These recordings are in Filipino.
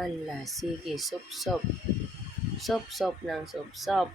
Hala, sige, sup-sup. Sup-sup ng sup-sup.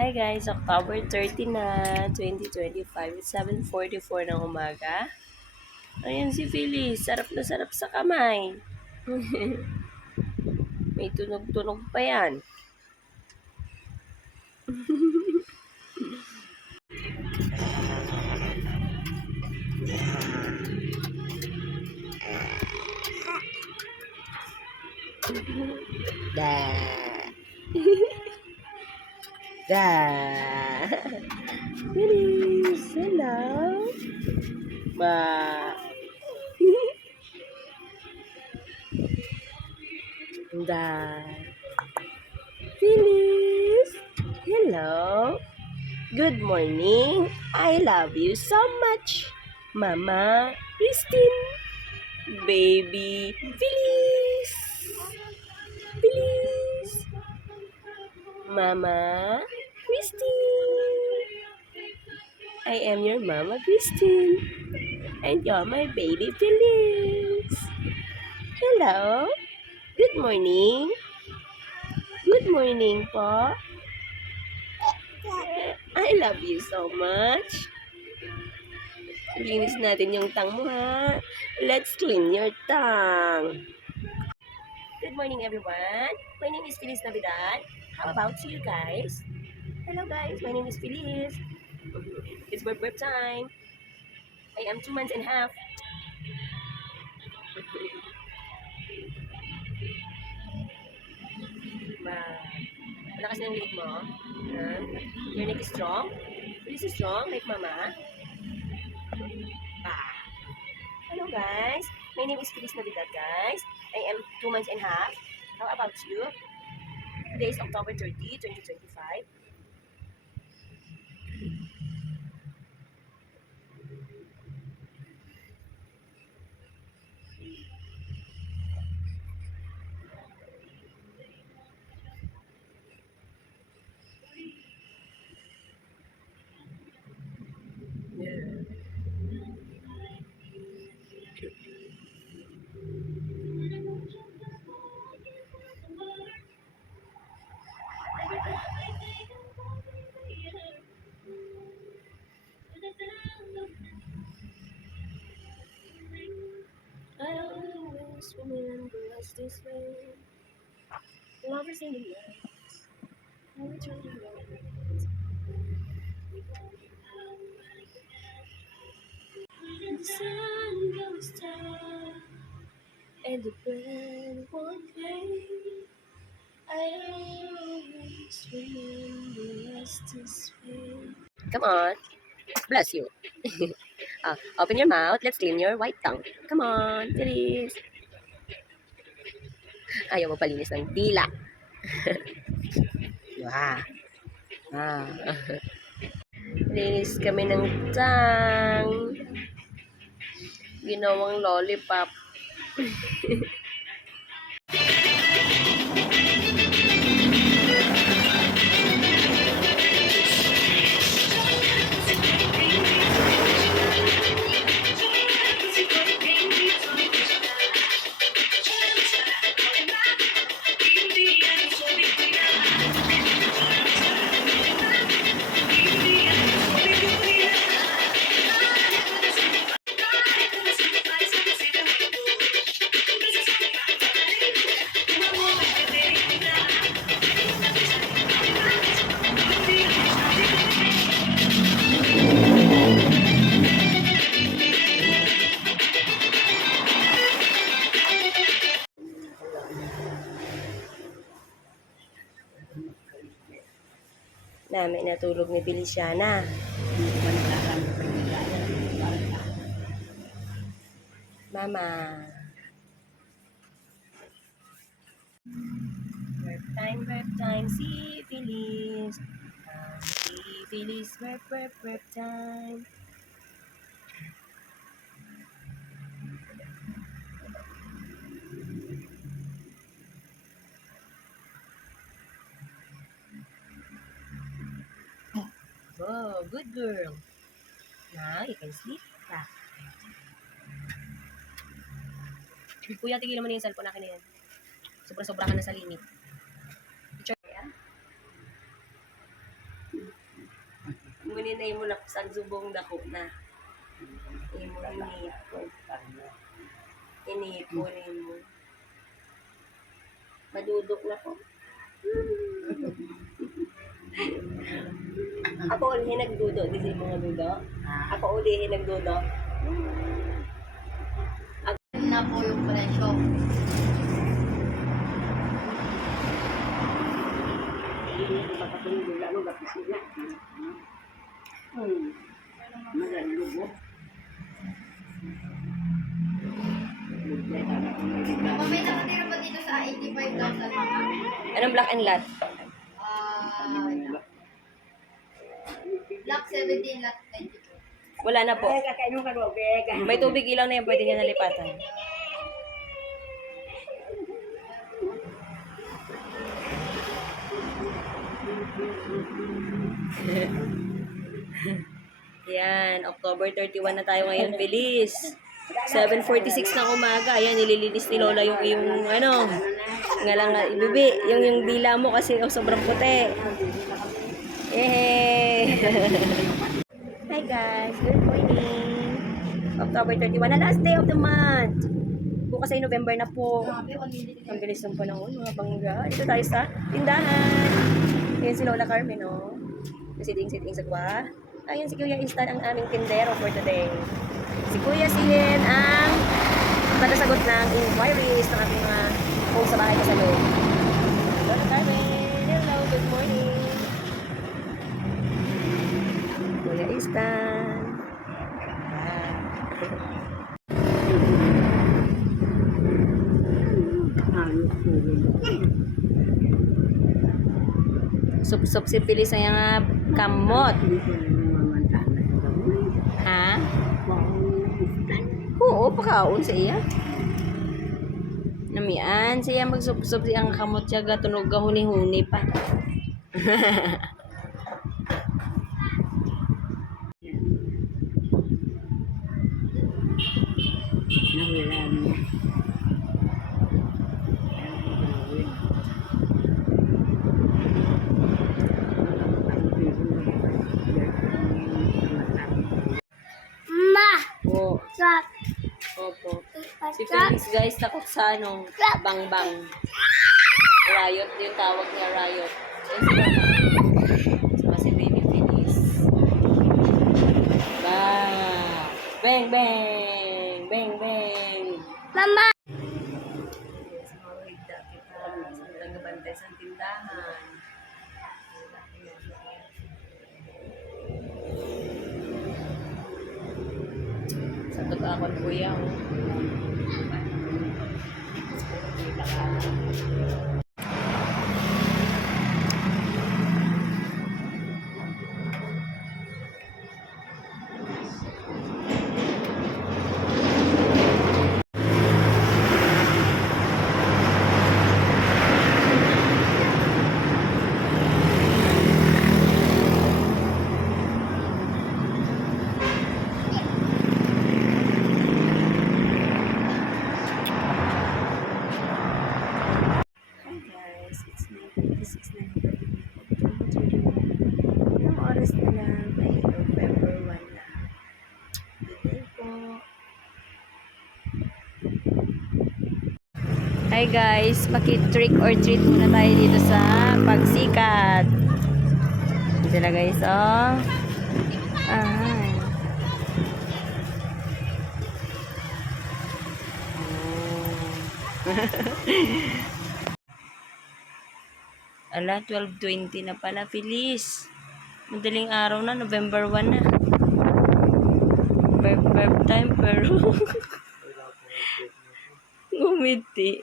Hi guys, October 30 na, 2025. It's 7:44 ng umaga. Ayan si Phyllis, sarap na sarap sa kamay. May tunog-tunog pa yan. Da. Da. Phyllis, hello. Ba. Da. Phyllis, hello. Good morning. I love you so much. Mama Christine. Baby Phyllis. Phyllis. Mama Christine. I am your Mama Christine. And you're my baby Phyllis. Hello. Good morning. Good morning po. I love you so much. Linis natin yung tang mo, ha? Let's clean your tongue. Good morning, everyone. My name is Phyllis Navidad. How about you guys? Hello, guys. My name is Phyllis. It's burp time. I am 2 months and a half. Malakas na yung leg mo. Your neck is strong. Phyllis is strong, like mama. Hello, guys. My name is Phyllis Navidad, guys. I am 2 months and a half. How about you? Today is October 30, 2025. I always remember us this way. Lovers in the night. Never turn around. The sun goes down and the band won't play. I always remember us this way. Come on. Bless you. Open your mouth. Let's clean your white tongue. Come on, please. Ayaw mo palinis ng dila. Wow. Linis kami ng tang. Ginawang lollipop. Namin natulog ni Feliciana. Mama. Burp time, si Phyllis. Si Phyllis, burp time. Oh, good girl. Now you can sleep back. Kuya, tigilan mo na yung cellphone akin na yan. Sobra-sobra ka na sa limit. Picture ya? Muna na mo nakasag subong dako na. Imo inipon. Iniponin mo. Madudok na ko. Ako ulihin nagdudo. Di sa mga dudo? Ako ulihin nagdudo. Na po yung presyo. Mamay nakatira pa dito sa 85,000 mga. Anong black and lot? Block 17, lot 22. Wala na po. May tubig ilaw na yan. Pwede niya nalipatan. Yan. October 31 na tayo ngayon. Bilis. 7:46 ng umaga. Ayan, nililinis ni Lola yung ano. Nga lang, ibibi. Yung dila mo kasi sobrang puti. Yay! Hi guys, good morning. October 31 na last day of the month. Bukas ay November na po. Ang bilis ng panahon, mga bangga. Ito tayo sa tindahan. Ayan si Lola Carmen, oh. Siting-siting sa kwa. Ayan si Kuya Instan, ang aming tindero for today. Si Kuya Sihin ang nagsasagot ng inquiries ng ating mga kung sa bahay ko sa loob. Lola Carmen, hello, good morning. Kuya Instan. Sup-sup si Pilis ang nga kamot. Ha? Oo, pakaon sa iya. Namian, siya magsup-sup siyang kamot siya gatunog huni-huni pa. Ma! Oo. Stop! Opo. Si Felix guys, takot sa anong bang-bang. Riot, yung tawag niya riot. Yan si Lola. Saka si baby Felix. Bang! Bang, bang! Bang, bang! Mama! Sa mga higda kita, sa tagabantay sa tindahan. Sa tag-akon kuya, oh. Hi guys, it's 9:56 na nito. Ang oras na lang ay November 1 na. Good day po. Hi guys, paki-trick or treat muna tayo dito sa Pagsikat. Dito na guys, oh. Ay. Ala, 12:20 na pala, Feliz. Madaling araw na, November 1 na. Verb time, pero ngumiti.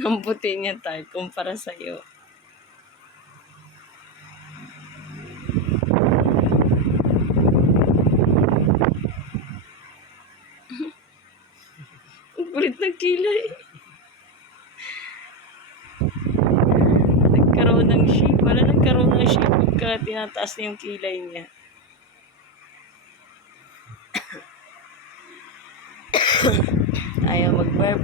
Ang puti niya tayo kumpara sa'yo. Ang kulit ng kilay. Nagkaroon ng shape. Wala nagkaroon ng shape. Pagka tinataas niya yung kilay niya. Ayaw mag-burp.